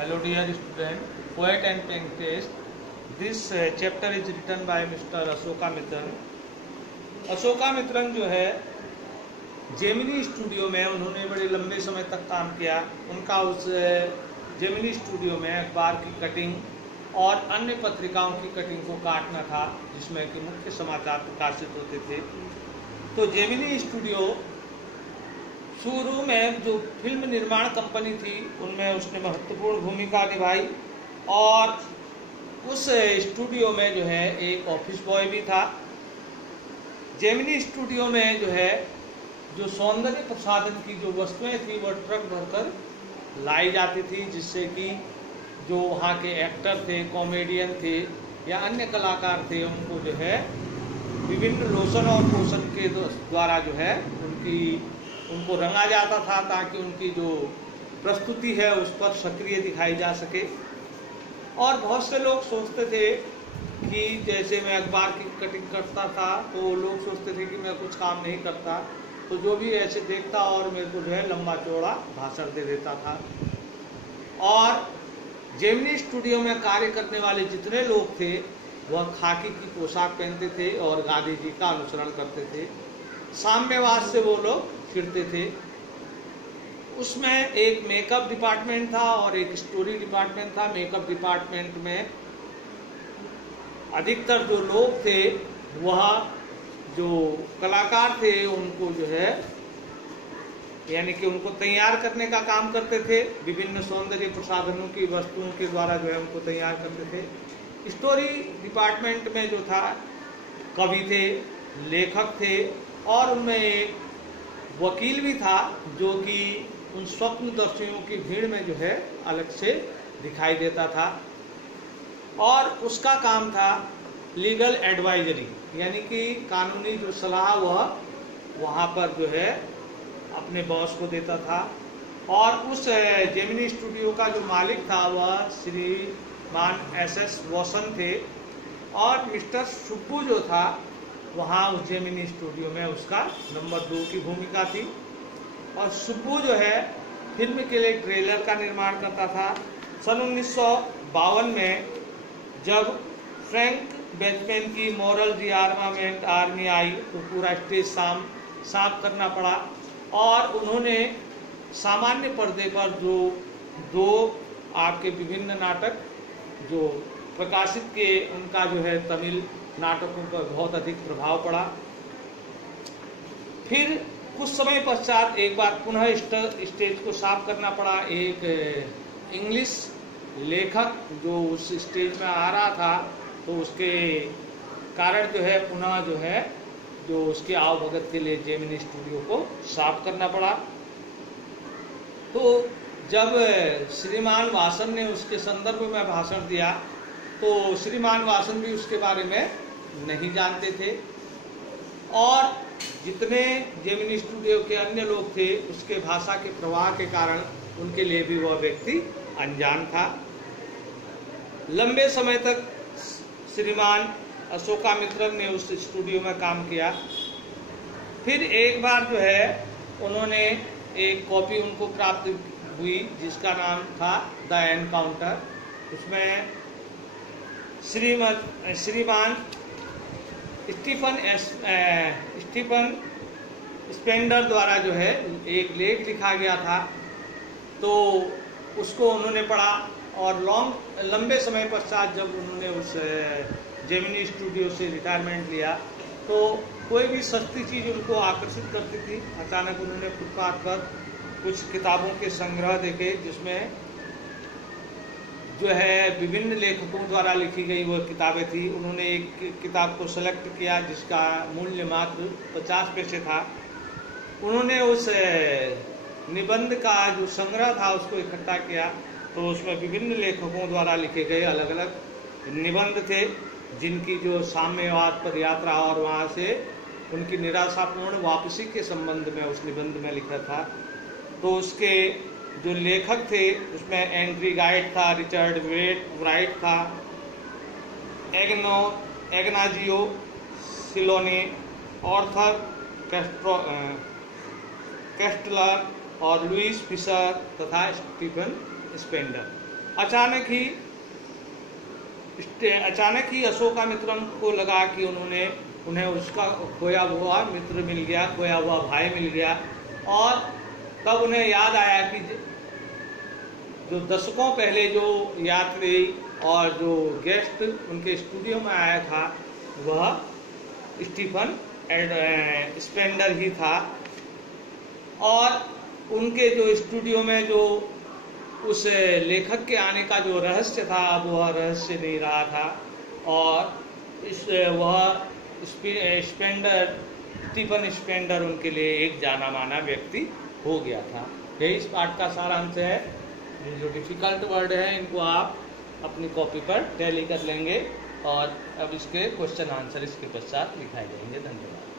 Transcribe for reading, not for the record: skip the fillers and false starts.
Hello dear student, poet and paintist. This chapter is written by Mr. Ashoka Mitran. Ashoka Mitran जो है Gemini studio में उन्होंने बड़े लंबे समय तक काम किया. उनका उस जेमिनी स्टूडियो में अखबार की कटिंग और अन्य पत्रिकाओं की कटिंग को काटना था, जिसमें कि मुख्य समाचार प्रकाशित होते थे. तो जेमिनी स्टूडियो शुरू में जो फिल्म निर्माण कंपनी थी उनमें उसने महत्वपूर्ण भूमिका निभाई और उस स्टूडियो में जो है एक ऑफिस बॉय भी था. जेमिनी स्टूडियो में जो है जो सौंदर्य प्रसाधन की जो वस्तुएं थी वह ट्रक भरकर लाई जाती थी, जिससे कि जो वहाँ के एक्टर थे, कॉमेडियन थे या अन्य कलाकार थे, उनको जो है विभिन्न लोशन और पोषण के द्वारा जो है उनको रंगा जाता था, ताकि उनकी जो प्रस्तुति है उस पर सक्रिय दिखाई जा सके. और बहुत से लोग सोचते थे कि जैसे मैं अखबार की कटिंग करता था तो लोग सोचते थे कि मैं कुछ काम नहीं करता, तो जो भी ऐसे देखता और मेरे को जो है लंबा चौड़ा भाषण दे देता था. और जेमिनी स्टूडियो में कार्य करने वाले जितने लोग थे वह खाकी की पोशाक पहनते थे और गांधी जी का अनुसरण करते थे. साम्यवाद से वो लोग फिरते थे. उसमें एक मेकअप डिपार्टमेंट था और एक स्टोरी डिपार्टमेंट था. मेकअप डिपार्टमेंट में अधिकतर जो लोग थे वह जो कलाकार थे उनको जो है यानी कि उनको तैयार करने का काम करते थे. विभिन्न सौंदर्य प्रसाधनों की वस्तुओं के द्वारा जो है उनको तैयार करते थे. स्टोरी डिपार्टमेंट में जो था कवि थे, लेखक थे और उनमें एक वकील भी था जो कि उन स्वप्नदर्शियों की भीड़ में जो है अलग से दिखाई देता था. और उसका काम था लीगल एडवाइजरी, यानी कि कानूनी जो सलाह वह वहाँ पर जो है अपने बॉस को देता था. और उस जेमिनी स्टूडियो का जो मालिक था वह श्रीमान एस.एस. वॉसन थे और मिस्टर सुब्बू जो था वहाँ उस जेमिनी स्टूडियो में उसका नंबर 2 की भूमिका थी. और सुब्बू जो है फिल्म के लिए ट्रेलर का निर्माण करता था. सन 1952 में जब फ्रैंक बेचमैन की मॉरल रिआर्मामेंट आर्मी आई तो पूरा स्टेज साफ करना पड़ा और उन्होंने सामान्य पर्दे पर जो 2 आपके विभिन्न नाटक जो प्रकाशित किए उनका जो है तमिल नाटकों पर बहुत अधिक प्रभाव पड़ा. फिर कुछ समय पश्चात एक बार पुनः स्टेज को साफ करना पड़ा. एक इंग्लिश लेखक जो उस स्टेज में आ रहा था तो उसके कारण जो है पुनः जो है जो उसके आवभगत के लिए जेमिनी स्टूडियो को साफ करना पड़ा. तो जब श्रीमान वासन ने उसके संदर्भ में भाषण दिया तो श्रीमान वासन भी उसके बारे में नहीं जानते थे और जितने जेमिनी स्टूडियो के अन्य लोग थे उसके भाषा के प्रवाह के कारण उनके लिए भी वह व्यक्ति अनजान था. लंबे समय तक श्रीमान अशोका मित्रन ने उस स्टूडियो में काम किया. फिर एक बार जो है उन्होंने एक कॉपी उनको प्राप्त हुई जिसका नाम था द एनकाउंटर. उसमें श्रीमान स्टीफन स्पेंडर द्वारा जो है एक लेख लिखा गया था. तो उसको उन्होंने पढ़ा और लंबे समय पश्चात जब उन्होंने उस जेमिनी स्टूडियो से रिटायरमेंट लिया तो कोई भी सस्ती चीज़ उनको आकर्षित करती थी. अचानक उन्होंने फुटपाथ पर कुछ किताबों के संग्रह देखे जिसमें जो है विभिन्न लेखकों द्वारा लिखी गई वो किताबें थी. उन्होंने एक किताब को सेलेक्ट किया जिसका मूल्य मात्र 50 पैसे था. उन्होंने उस निबंध का जो संग्रह था उसको इकट्ठा किया तो उसमें विभिन्न लेखकों द्वारा लिखे गए अलग अलग निबंध थे जिनकी जो साम्यवाद पर यात्रा और वहाँ से उनकी निराशापूर्ण वापसी के संबंध में उस निबंध में लिखा था. तो उसके जो लेखक थे उसमें एंड्री गाइड था, रिचर्ड व्राइट था, एग्नाजियो सिलोने, ऑर्थर कैस्टलर और लुइस फिशर तथा स्टीफन स्पेंडर. अचानक ही अशोकामित्रन को लगा कि उन्हें उसका खोया हुआ मित्र मिल गया, खोया हुआ भाई मिल गया। और तब उन्हें याद आया कि जो दशकों पहले जो यात्री और जो गेस्ट उनके स्टूडियो में आया था वह स्टीफन स्पेंडर ही था। और उनके जो स्टूडियो में जो उस लेखक के आने का जो रहस्य था अब वह रहस्य नहीं रहा था, और वह स्टीफन स्पेंडर उनके लिए एक जाना माना व्यक्ति हो गया था। यही इस पाठ का सारांश है। ये जो डिफिकल्ट वर्ड है इनको आप अपनी कॉपी पर टैली कर लेंगे और अब इसके क्वेश्चन आंसर इसके पश्चात लिखाए जाएंगे। धन्यवाद।